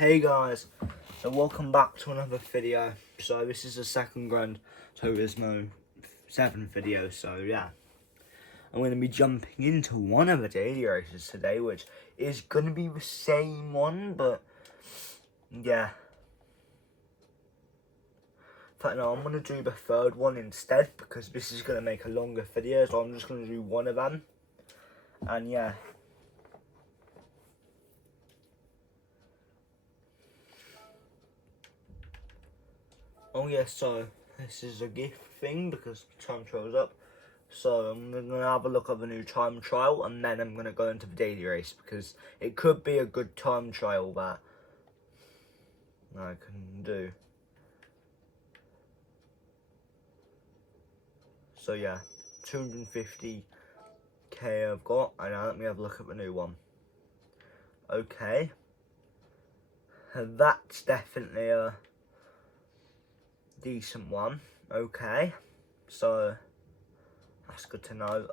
Hey guys, so welcome back to another video. So this is the second Gran Turismo 7 video, so yeah. I'm going to be jumping into one of the daily races today, which is going to be the same one, but yeah. In fact, no, I'm going to do the third one instead, because this is going to make a longer video, so I'm just going to do one of them. And yeah. Oh yeah, so this is a gift thing because time trial's up. So I'm going to have a look at the new time trial and then I'm going to go into the daily race because it could be a good time trial that I can do. So yeah, 250k I've got, and now let me have a look at the new one. Okay, that's definitely a decent one. Okay, so that's good to know.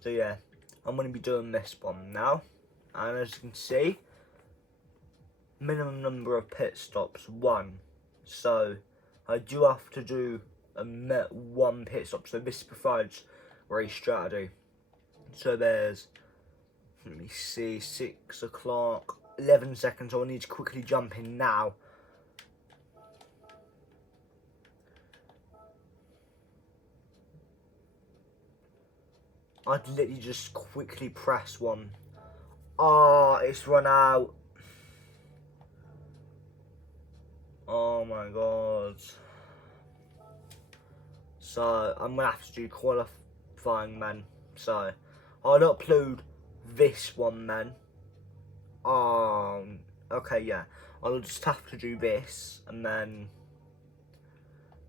So yeah, I'm going to be doing this one now, and as you can see, minimum number of pit stops 1. So I do have to do one pit stop. So this provides race strategy. So there's, let me see, 6 o'clock, 11 seconds. So I need to quickly jump in now. I'd literally just quickly press 1. Oh, it's run out. Oh my god. So I'm gonna have to do qualifying then. So I'll upload this one then. Okay, yeah. I'll just have to do this, and then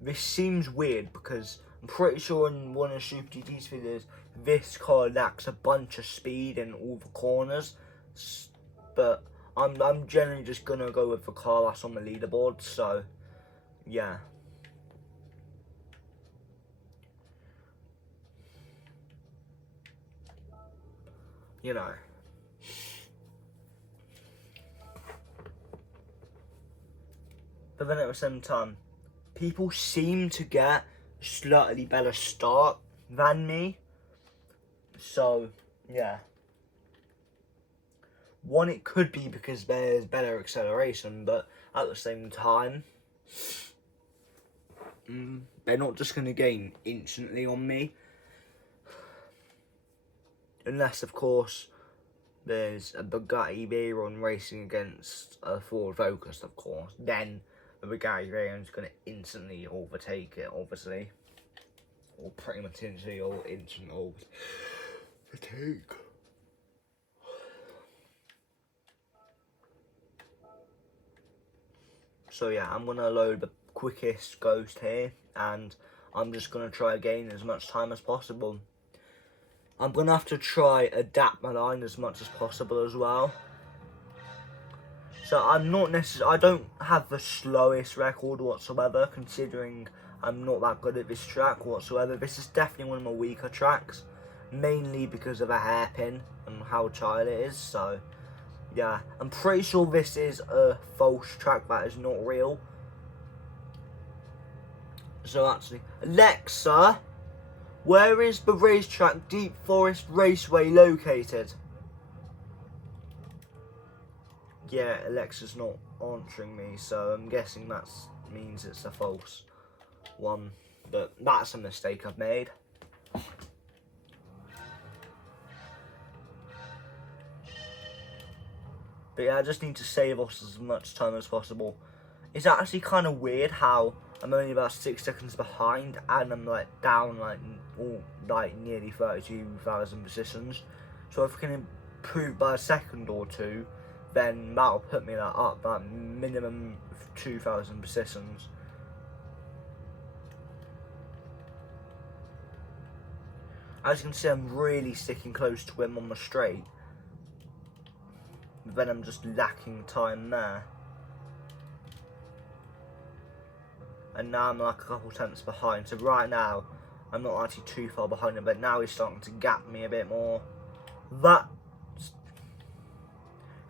this seems weird because I'm pretty sure in one of Super GT's videos, this car lacks a bunch of speed in all the corners, but I'm generally just gonna go with the car that's on the leaderboard. So yeah. You know. But then at the same time, people seem to get a slightly better start than me. So, yeah. One, it could be because there's better acceleration, but at the same time, they're not just going to gain instantly on me. Unless, of course, there's a Bugatti Veyron racing against a Ford Focus, of course. Then the Bugatti Veyron's going to instantly overtake it, obviously. Or pretty much instantly or instant overtake. So yeah, I'm going to load the quickest Ghost here, and I'm just going to try gain as much time as possible. I'm going to have to try adapt my line as much as possible as well. So I'm not necessarily, I don't have the slowest record whatsoever, considering I'm not that good at this track whatsoever. This is definitely one of my weaker tracks, mainly because of a hairpin and how tight it is. So yeah, I'm pretty sure this is a false track that is not real. So actually, Alexa, where is the racetrack Deep Forest Raceway located? Yeah, Alexa's not answering me, so I'm guessing that means it's a false one. But that's a mistake I've made. But yeah, I just need to save us as much time as possible. It's actually kind of weird how I'm only about 6 seconds behind and I'm like down like nearly 32,000 positions. So if I can improve by a second or two, then that'll put me up that minimum 2,000 positions. As you can see, I'm really sticking close to him on the straight. But then I'm just lacking time there. And now I'm like a couple tenths behind. So right now, I'm not actually too far behind him, but now he's starting to gap me a bit more. That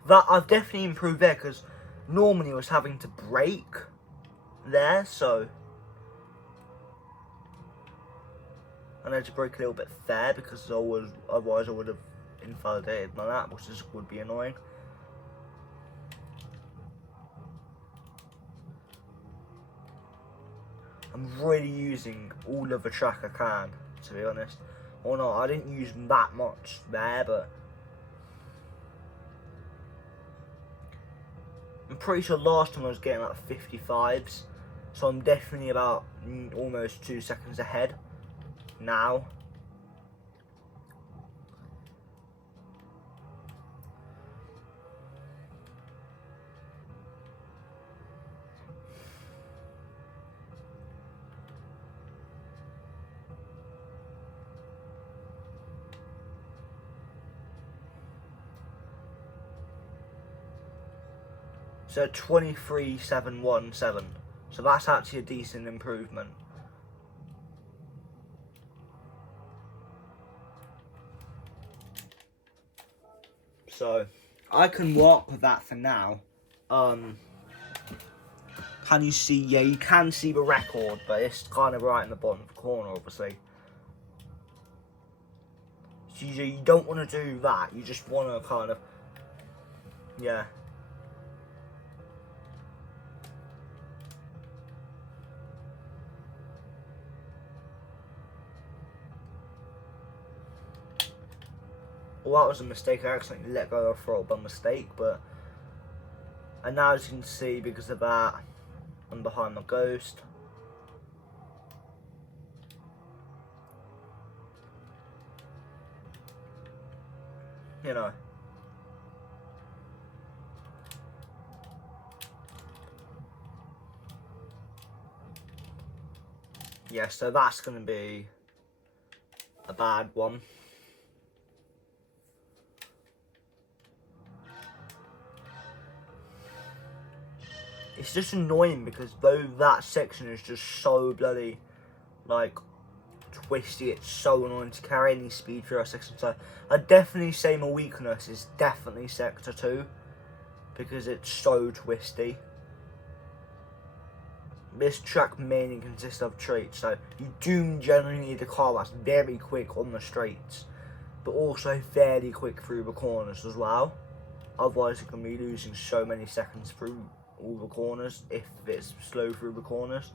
that I've definitely improved there, because normally I was having to brake there, so I had to brake a little bit there because otherwise I would have invalidated my lap, which would be annoying. I'm really using all of the track I can, to be honest. Or not, I didn't use that much there, but I'm pretty sure last time I was getting like 55s, so I'm definitely about almost 2 seconds ahead now. So 23.717. So that's actually a decent improvement. So I can work with that for now. Can you see? Yeah, you can see the record, but it's kind of right in the bottom corner, obviously. So you don't want to do that. You just want to kind of, yeah. Well, that was a mistake. I accidentally let go of the throttle by mistake, but... And now, as you can see, because of that, I'm behind my Ghost. You know. Yeah, so that's going to be a bad one. It's just annoying because though that section is just so bloody, like, twisty, it's so annoying to carry any speed through a section. So I'd definitely say my weakness is definitely Sector 2 because it's so twisty. This track mainly consists of straights, so you do generally need a car that's very quick on the straights, but also fairly quick through the corners as well. Otherwise you can be losing so many seconds through all the corners if it's slow through the corners.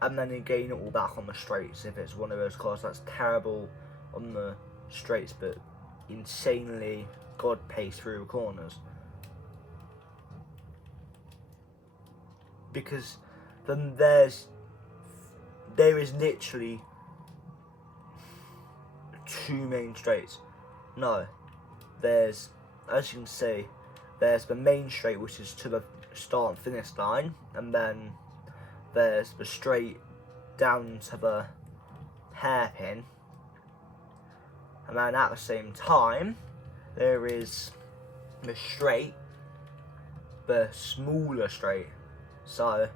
And then you gain it all back on the straights if it's one of those cars that's terrible on the straights but insanely god pace through the corners. Because then there is literally 2 main straights. No, there's, as you can see, there's the main straight which is to the start and finish line, and then there's the straight down to the hairpin, and then at the same time there is the straight, the smaller straight. So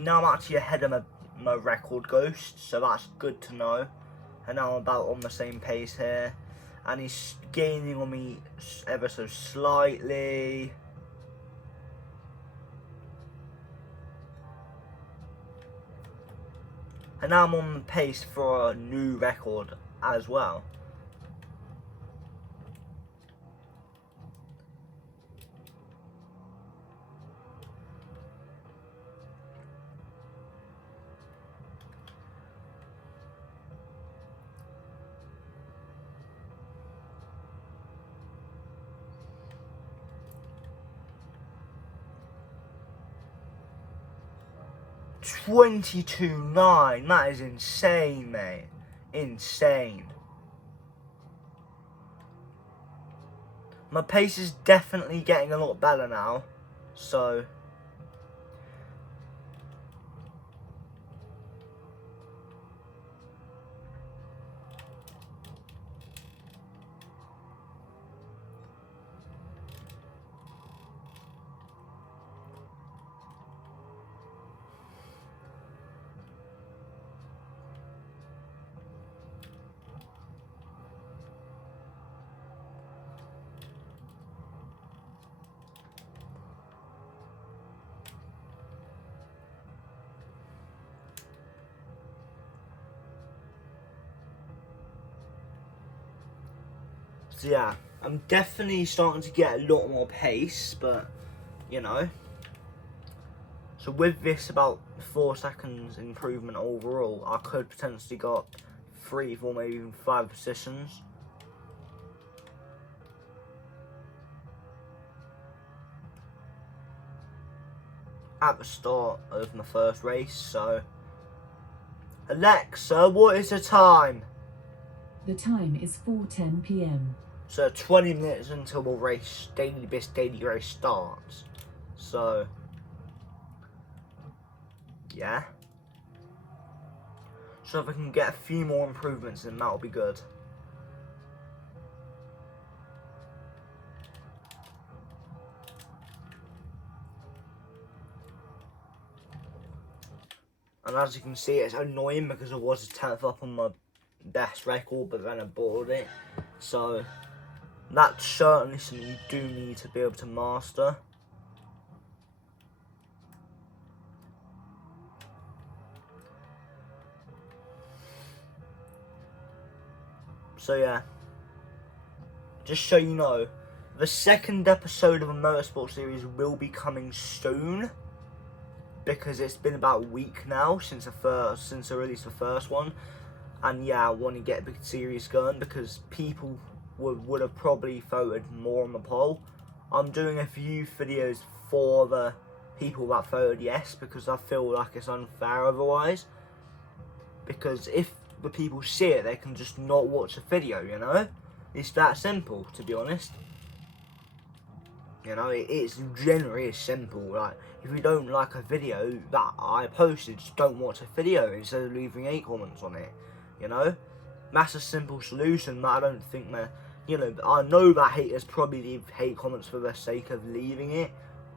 now I'm actually ahead of my record Ghost, so that's good to know. And now I'm about on the same pace here. and he's gaining on me ever so slightly. And now I'm on the pace for a new record as well. $22.9, that is insane, mate. Insane. My pace is definitely getting a lot better now, so... So yeah, I'm definitely starting to get a lot more pace, but, you know. So with this about 4 seconds improvement overall, I could potentially got 3, 4, maybe even 5 positions. At the start of my first race, so... Alexa, what is the time? The time is 4:10 p.m. So 20 minutes until the race, this daily race starts. So, yeah. So if I can get a few more improvements, then that'll be good. And as you can see, it's annoying because I was a 10th up on my best record, but then I bored it. So, that's certainly something you do need to be able to master. So yeah, just so you know, the second episode of a motorsport series will be coming soon, because it's been about a week now since I released the first one, and yeah, I want to get the series going because people would have probably voted more on the poll. I'm doing a few videos for the people that voted yes, because I feel like it's unfair otherwise. Because if the people see it, they can just not watch a video, you know? It's that simple, to be honest. You know, it's generally simple. Like, if you don't like a video that I posted, just don't watch a video instead of leaving 8 comments on it. You know? That's a simple solution that I don't think that, you know, I know that haters probably leave hate comments for the sake of leaving it,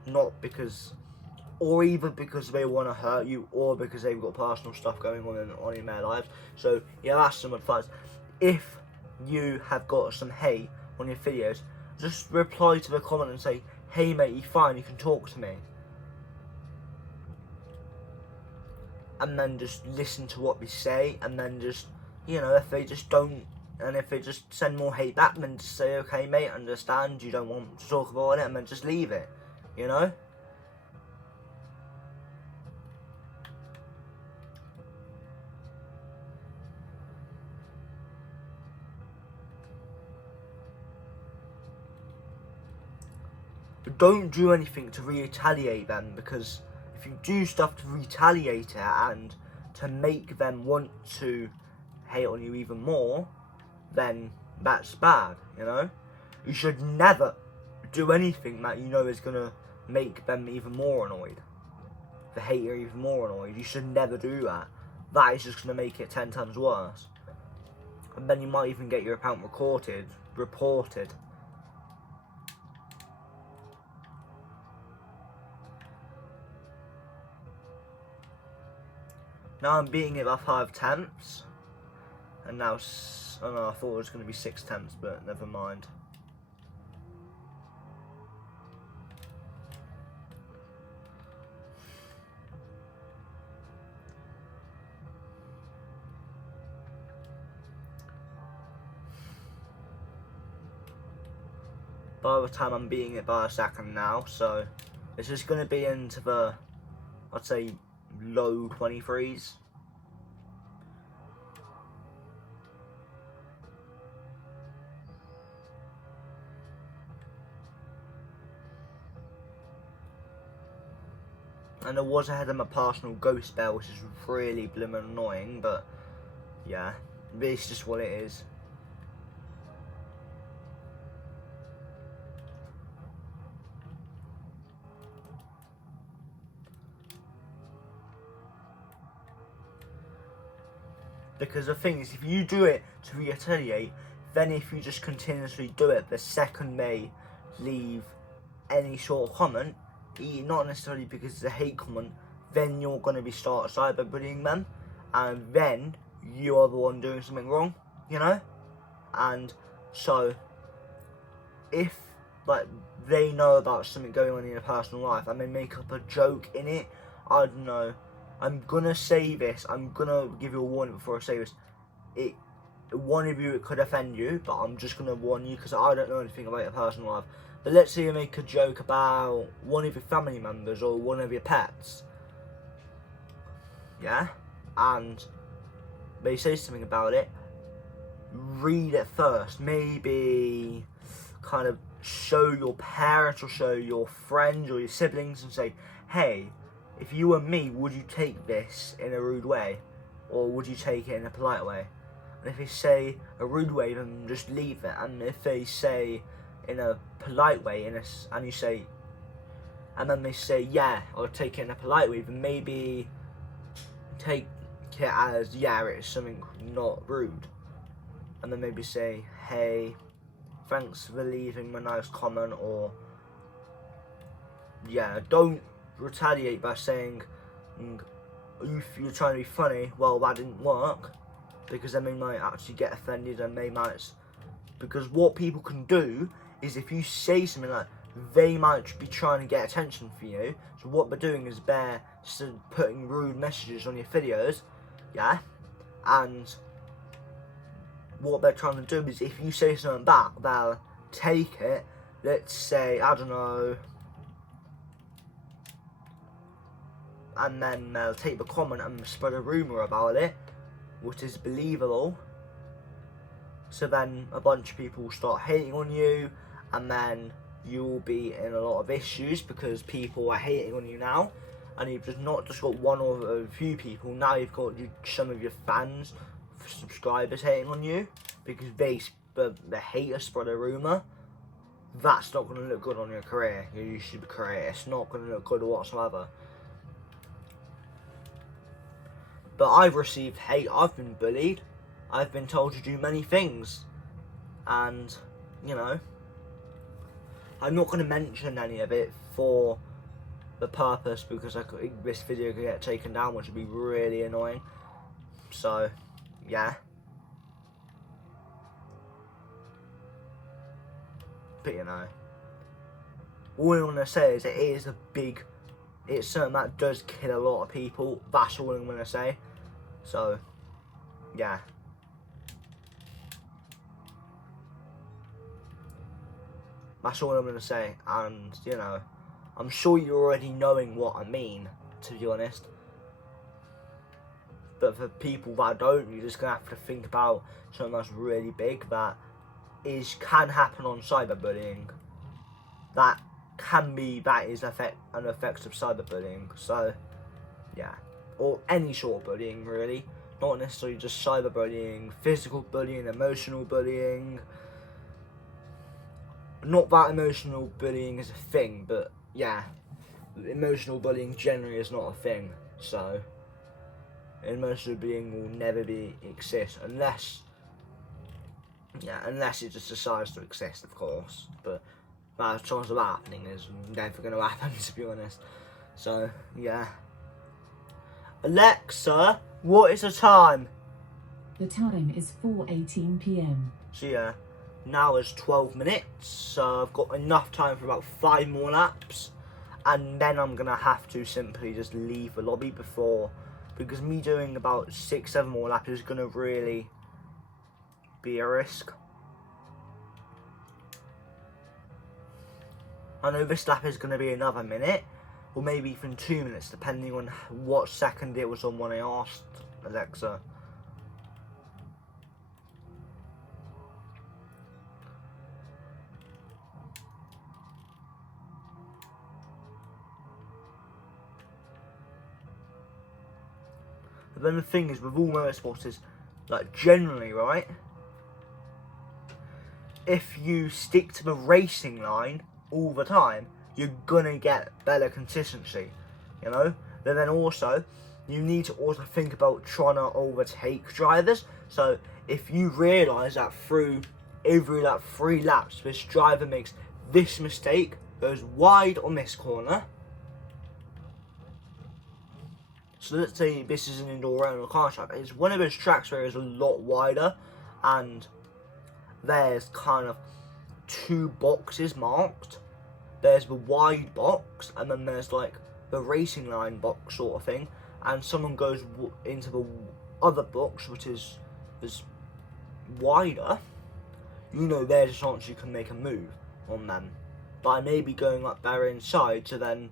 not because, or either because they want to hurt you, or because they've got personal stuff going on in their lives. So, yeah, that's some advice. If you have got some hate on your videos, just reply to the comment and say, hey mate, you fine, you can talk to me. And then just listen to what they say, and then just, you know, if they just don't, and if they just send more hate back, then just say, okay mate, understand, you don't want to talk about it, and then just leave it, you know? But don't do anything to retaliate them, because if you do stuff to retaliate it and to make them want to hate on you even more, then that's bad, you know? You should never do anything that you know is going to make them even more annoyed. The hater even more annoyed. You should never do that. That is just going to make it 10 times worse. And then you might even get your account reported. Now I'm beating it by 5 tenths. and now, oh no, I thought it was going to be 6/10, but never mind. By the time I'm beating it by a second now, so it's just going to be into the, I'd say, low 23s. And I was ahead of my personal ghost bell, which is really blooming annoying, but yeah, it's just what it is. Because the thing is, if you do it to retaliate, then if you just continuously do it, the second they leave any sort of comment, not necessarily because it's a hate comment, then you're going to be start cyberbullying them, and then you are the one doing something wrong, you know? And so, if like they know about something going on in your personal life and they make up a joke in it, I don't know. I'm gonna say this. I'm gonna give you a warning before I say this. One of you, it could offend you, but I'm just gonna warn you because I don't know anything about your personal life. But let's say you make a joke about one of your family members or one of your pets, yeah, and they say something about it. Read it first. Maybe kind of show your parents or show your friends or your siblings and say, hey, if you were me, would you take this in a rude way? Or would you take it in a polite way? And if they say a rude way, then just leave it. And if they say in a polite way, and you say, and then they say, yeah, I'll take it in a polite way, then maybe take it as, yeah, it's something not rude. And then maybe say, hey, thanks for leaving a nice comment, or, yeah, don't retaliate by saying, if you're trying to be funny, well, that didn't work, because then they might actually get offended, and they might, because what people can do is if you say something like, they might be trying to get attention for you, so what they're doing is they're putting rude messages on your videos, yeah, and what they're trying to do is if you say something back, they'll take it, let's say, I don't know, and then they'll take the comment and spread a rumour about it, which is believable. So then a bunch of people start hating on you, and then you'll be in a lot of issues because people are hating on you now, and you've just not just got one or a few people, now you've got some of your fans, subscribers hating on you because the haters spread a rumour. That's not going to look good on your career, your YouTube career. It's not going to look good whatsoever. But I've received hate, I've been bullied, I've been told to do many things, and, you know, I'm not going to mention any of it for the purpose because this video could get taken down, which would be really annoying. So, yeah. But, you know, all I'm going to say is it's something that does kill a lot of people. That's all I'm going to say. So, yeah. That's all I'm going to say. And, you know, I'm sure you're already knowing what I mean, to be honest. But for people that don't, you're just going to have to think about something that's really big that can happen on cyberbullying. That is an effect of cyberbullying. So, yeah. Or any sort of bullying, really. Not necessarily just cyberbullying, physical bullying, emotional bullying. Not that emotional bullying is a thing, but yeah, emotional bullying generally is not a thing. So, emotional bullying will never exist unless it just decides to exist, of course. But the chance of that happening is never going to happen, to be honest. So, yeah. Alexa, what is the time? The time is 4:18 p.m. So yeah, now is 12 minutes, so I've got enough time for about 5 more laps, and then I'm gonna have to simply just leave the lobby because me doing about 6-7 more laps is gonna really be a risk. I know this lap is gonna be another minute, or maybe even 2 minutes, depending on what second it was on when I asked Alexa. But then the thing is, with all motorsports is, like, generally, right, if you stick to the racing line all the time, you're gonna get better consistency, you know? But then also, you need to also think about trying to overtake drivers. So if you realise that through every 3 laps, this driver makes this mistake, goes wide on this corner. So let's say this is an indoor rental car track. It's one of those tracks where it's a lot wider, and there's kind of 2 boxes marked. There's the wide box, and then there's like the racing line box sort of thing. And someone goes into the other box, which is wider. You know, there's a chance you can make a move on them by maybe going up there inside. So then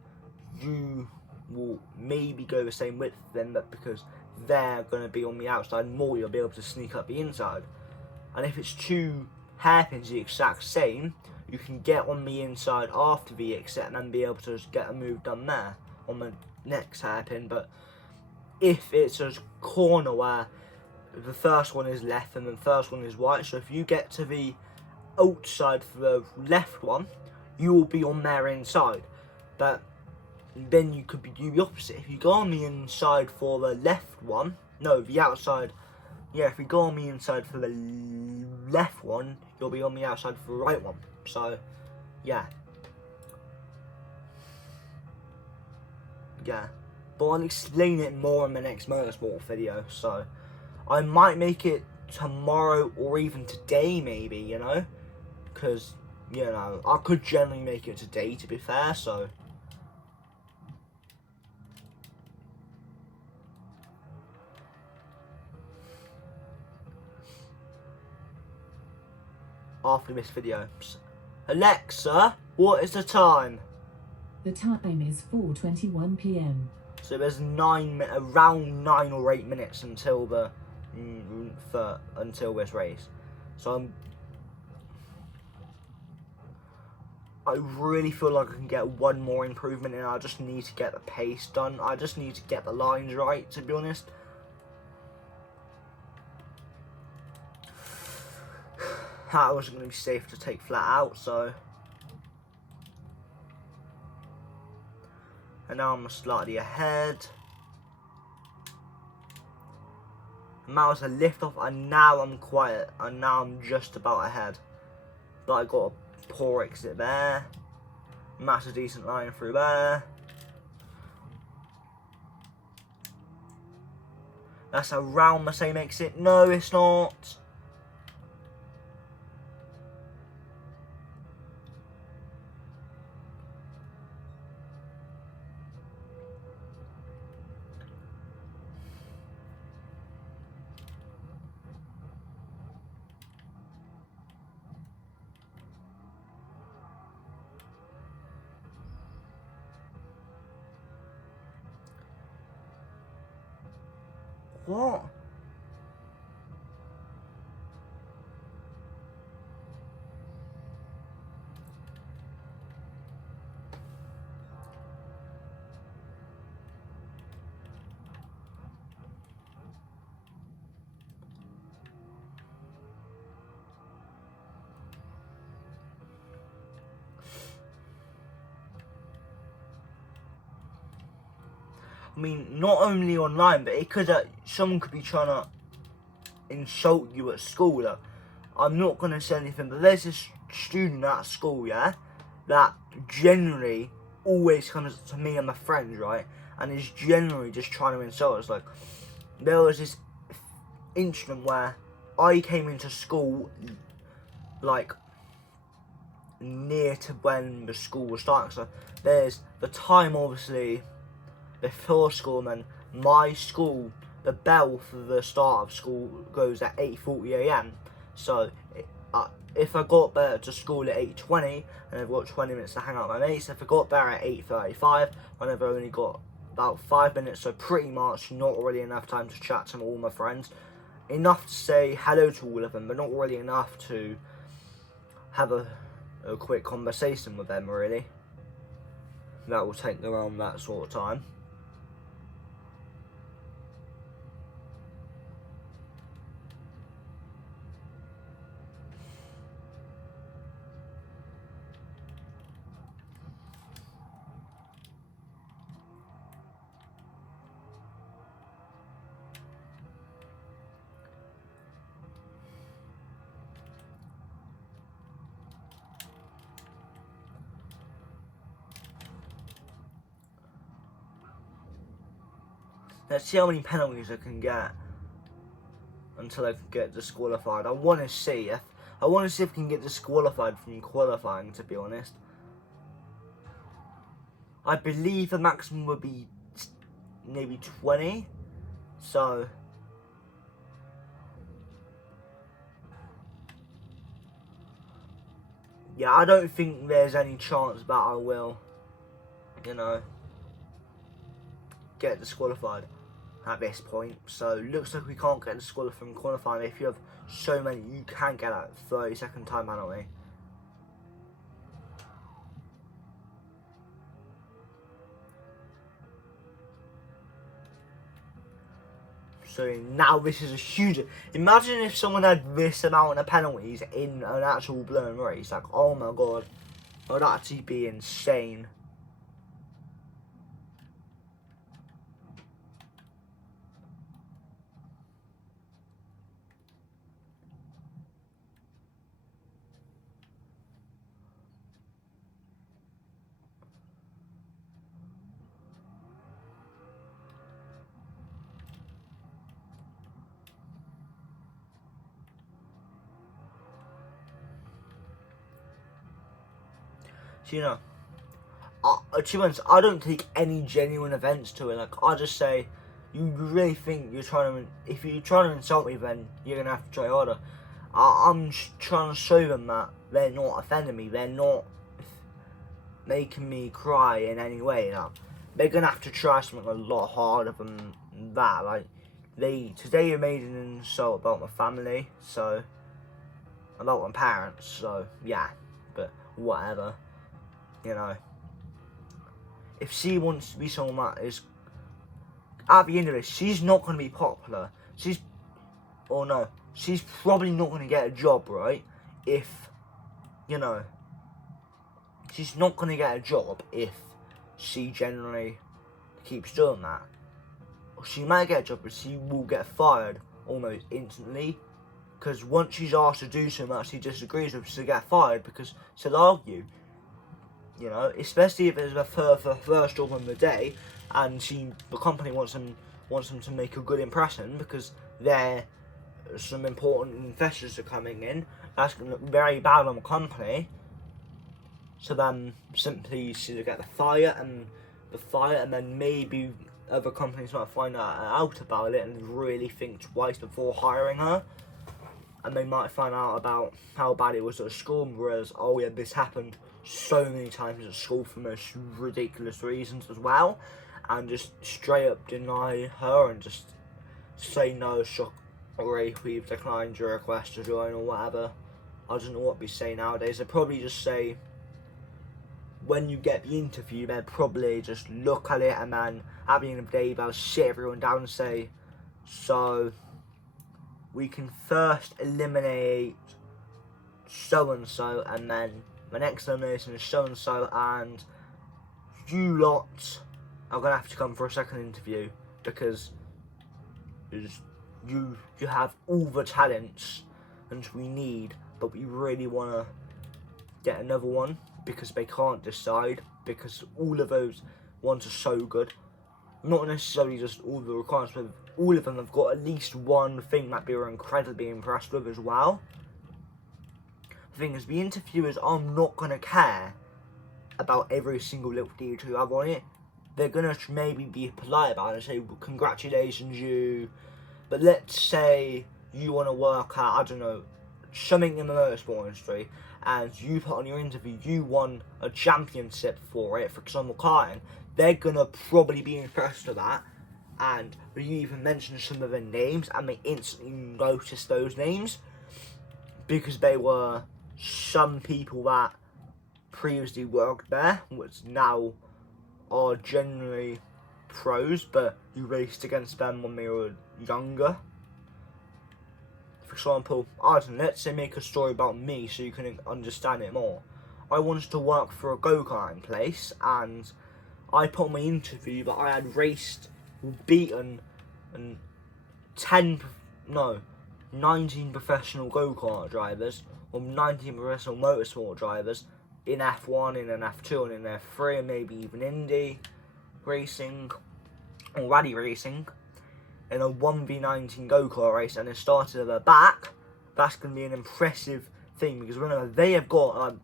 you will maybe go the same width then, but because they're going to be on the outside more, you'll be able to sneak up the inside. And if it's 2 hairpins the exact same, you can get on the inside after the exit and then be able to just get a move done there on the next hairpin. But if it's a corner where the first one is left and the first one is right, so if you get to the outside for the left one, you will be on their inside. But then you could do the opposite. If you go on the inside for the left one, no, the outside, yeah, if you go on the inside for the left one, you'll be on the outside for the right one. So, yeah. Yeah. But I'll explain it more in the next motorsport video, so I might make it tomorrow or even today maybe, you know, because, you know, I could generally make it today to be fair, so after this video. Alexa, what is the time? The time is 4:21 p.m. So there's around 9 or 8 minutes until until this race. So I really feel like I can get one more improvement, and I just need to get the pace done. I just need to get the lines right, to be honest. That wasn't going to be safe to take flat out, so. And now I'm slightly ahead. And that was a lift off, and now I'm quiet, and now I'm just about ahead. But I got a poor exit there. And that's a decent line through there. That's around the same exit. No, it's not. What? I mean, not only online, but it could, someone could be trying to insult you at school. Like, I'm not going to say anything, but there's this student at school, yeah, that generally always comes to me and my friends, right, and is generally just trying to insult us. Like, there was this incident where I came into school like near to when the school was starting. So there's the time obviously before school, and then my school, the bell for the start of school goes at 8:40 a.m. So if I got there to school at 8:20 and I've got 20 minutes to hang out with my mates, if I got there at 8:35, when I've only got about 5 minutes, so pretty much not really enough time to chat to all my friends. Enough to say hello to all of them, but not really enough to have a quick conversation with them, really. That will take around that sort of time. Let's see how many penalties I can get until I can get disqualified. I want to see if I can get disqualified from qualifying, to be honest. I believe the maximum would be maybe 20. So yeah, I don't think there's any chance that I will, get disqualified at this point. So looks like we can't get disqualified from qualifying. If you have so many, you can get a 30-second time penalty. So now this is a huge. Imagine if someone had this amount of penalties in an actual blown race. Like, oh my god, that would actually be insane. So, to be honest, I don't take any genuine offence to it. Like, I just say, you really think you're trying to, if you're trying to insult me, then you're going to have to try harder. I'm just trying to show them that they're not offending me. They're not making me cry in any way. They're going to have to try something a lot harder than that. Like, today made an insult about my family, so, about my parents, so, yeah, but whatever. If she wants to be someone that is, at the end of it, she's not going to be popular. She's probably not going to get a job, right? If, she's not going to get a job if she generally keeps doing that. Or she might get a job, but she will get fired almost instantly. Because once she's asked to do so much she disagrees with, she'll get fired because she'll argue. Especially if it's her first job on the day, and the company wants them to make a good impression because some important investors are coming in. That's going to look very bad on the company. So then simply she'll get the fire, and then maybe other companies might find out about it and really think twice before hiring her. And they might find out about how bad it was at school, whereas, oh yeah, this happened so many times at school for most ridiculous reasons as well, and just straight up deny her and just say no, sorry, we've declined your request to join or whatever. I don't know what we say nowadays. They'd probably just say, when you get the interview, they'd probably just look at it and then at the end of the day they'll sit everyone down and say, so we can first eliminate so-and-so, and then the next elimination is so-and-so, and you lot are going to have to come for a second interview because you have all the talents and we need, but we really want to get another one because they can't decide because all of those ones are so good. not necessarily just all the requirements, but all of them have got at least one thing that we were incredibly impressed with as well. The thing is, the interviewers are not going to care about every single little detail you have on it. They're going to maybe be polite about it and say, well, congratulations you, but let's say you want to work at, I don't know, something in the motorsport industry, and you put on your interview you won a championship for it, for example karting, they're going to probably be impressed with that, and you even mention some of the names, and they instantly notice those names, because they were some people that previously worked there, which now are generally pros, but you raced against them when they were younger. For example, I don't know, let's say make a story about me so you can understand it more. I wanted to work for a go-karting place, and I put on my interview that I had raced, beaten, and 19 professional go-kart drivers, or 19 professional motorsport drivers in F1, in an F2, and in F3, and maybe even Indy racing, or rally racing, in a 1v19 go-kart race, and it started at the back. That's going to be an impressive thing, because remember, they have got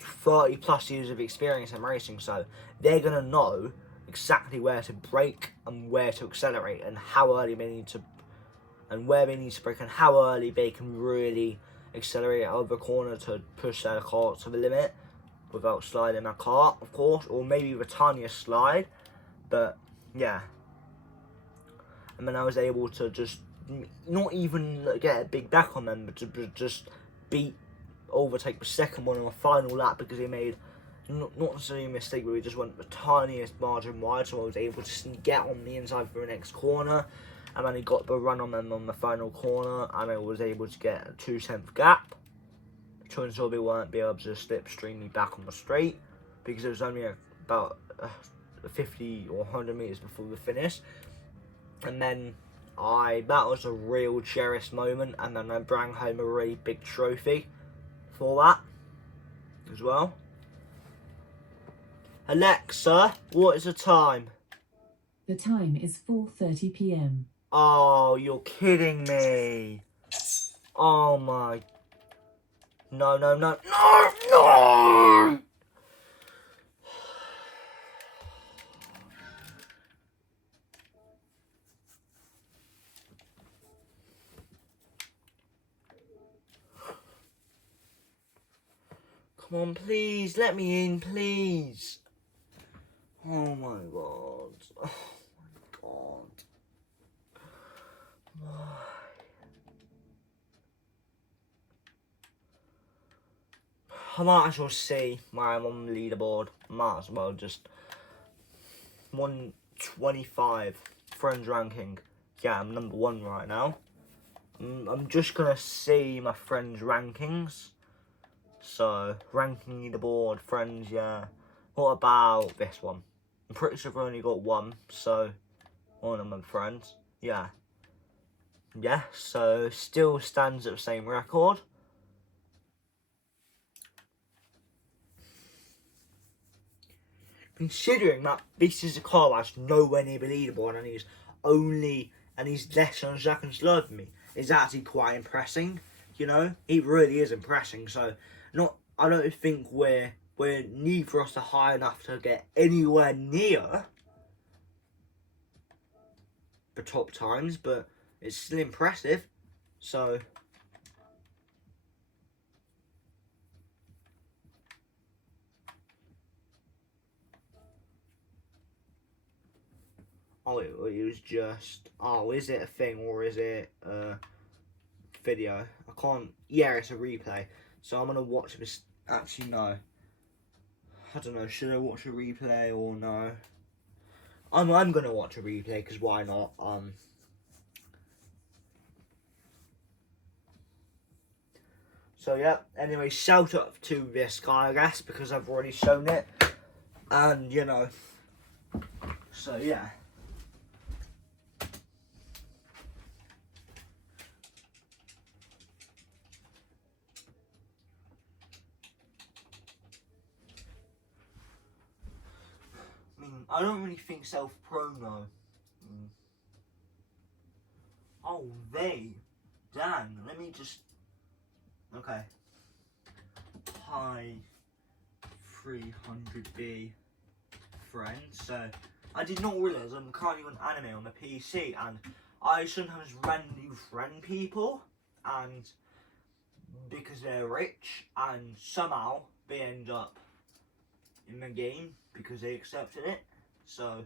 30 plus years of experience in racing, so they're going to know exactly where to brake and where to accelerate, and how early they need to, and where they need to brake, and how early they can really accelerate out of the corner to push their car to the limit without sliding their car, of course, or maybe with a tiniest slide. But yeah, and then I was able to just not even get a big back on them, but to just overtake the second one on the final lap, because they made not necessarily a mistake, but we just went the tiniest margin wide, so I was able to get on the inside for the next corner, and then he got the run on them on the final corner, and I was able to get a 2/10 gap to ensure they weren't be able to slipstream me back on the straight, because it was only about 50 or 100 metres before the finish. And then that was a real cherished moment, and then I brought home a really big trophy for that as well. Alexa, what is the time? The time is 4:30 p.m. Oh, you're kidding me. Oh my. No, no, no, no, no! Come on, please, let me in, please. Oh my god. Oh my god. I might as well see where I'm on the leaderboard. Might as well just 125 friends ranking. Yeah, I'm number 1 right now. I'm just gonna see my friends rankings. So, ranking leaderboard, friends, yeah. What about this one? I'm pretty sure I've only got 1, so one of my friends. Yeah. Yeah, so still stands at the same record. Considering that this is a car that's nowhere near the leaderboard, and he's less than a second slower than me, is actually quite impressing. You know, it really is impressing. So, I don't think we're neither of us are high enough to get anywhere near the top times, but it's still impressive. So. Oh, it was just. Oh, is it a thing or is it a video? I can't. Yeah, it's a replay. So I'm gonna watch this. Actually, no. I don't know. Should I watch a replay or no? I'm gonna watch a replay, because why not? So yeah. Anyway, shout out to this guy, I guess, because I've already shown it, and you know. So yeah. I mean, I don't really think self-promo. Oh, Dan, let me just... Okay. Hi, 300B friends. So, I did not realise I'm currently on anime on the PC, and I sometimes randomly friend people, and because they're rich, and somehow they end up in the game because they accepted it. So,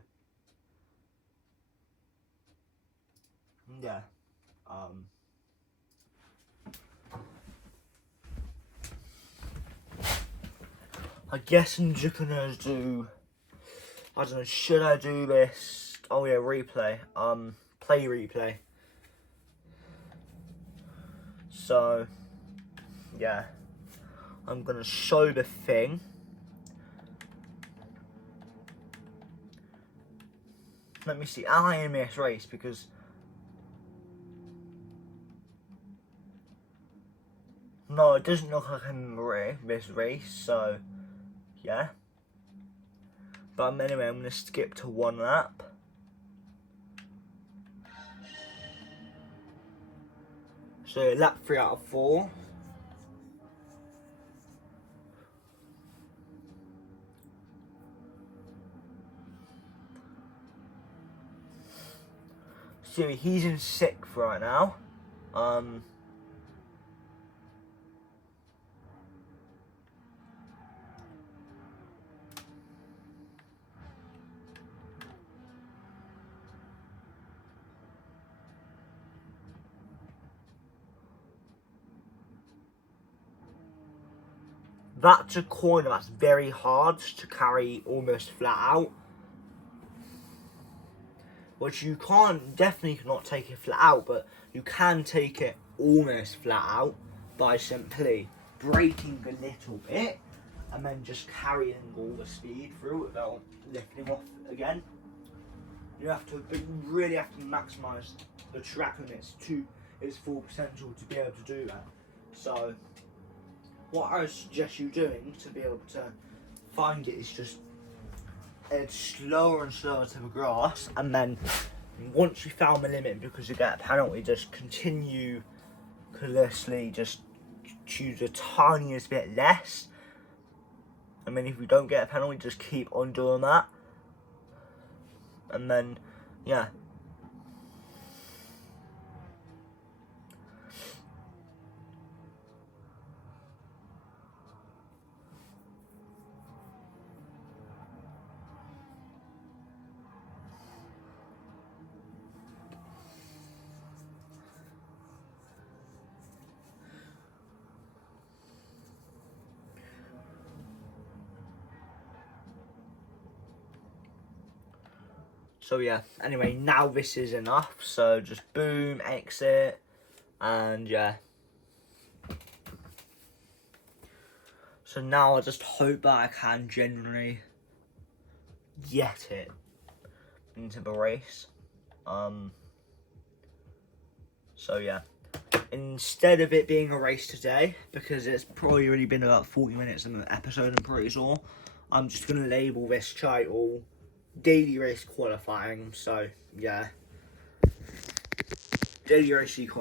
yeah. I guess I'm just gonna do, I don't know, should I do this? Oh yeah, replay. Play replay. So, yeah. I'm gonna show the thing. Let me see. Am I in this race? Because no, it doesn't look like I'm in this race. So, yeah. But anyway, I'm gonna skip to one lap. So lap 3 out of 4. So he's in 6th right now. That's a corner that's very hard to carry almost flat out. Which you can't, definitely cannot take it flat out, but you can take it almost flat out by simply braking a little bit and then just carrying all the speed through without lifting off again. You really have to maximise the track limits to its full potential to be able to do that. So, what I suggest you doing to be able to find it is just it's slower and slower to the grass, and then once you found the limit, because you get a penalty, just continue carelessly, just choose the tiniest bit less, and then if you don't get a penalty, just keep on doing that, and then yeah. So yeah, anyway, now this is enough, so just boom, exit, and yeah. So now I just hope that I can genuinely get it into the race. So yeah, instead of it being a race today, because it's probably already been about 40 minutes in the episode, I'm pretty sure, I'm just going to label this title Daily Race Qualifying. So yeah, Daily Race Qualifying.